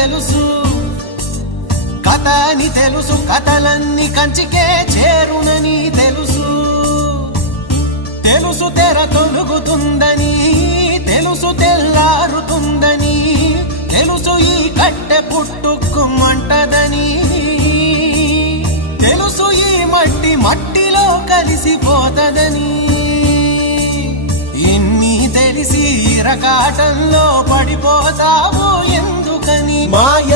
తెలుసు, కథ అని తెలుసు, కథలన్నీ కంచికే చేరునని తెలుసు. తెలుసు తెర తొలుగుతుందని, తెలుసు తెల్లారుతుందని, తెలుసు ఈ కట్టె పుట్టుకుమంటదని, తెలుసు ఈ మట్టి మట్టిలో కలిసిపోతదని. ఇన్ని తెలిసి ఇరకాటంలో పడిపోతావు ఎందుకని? మాయ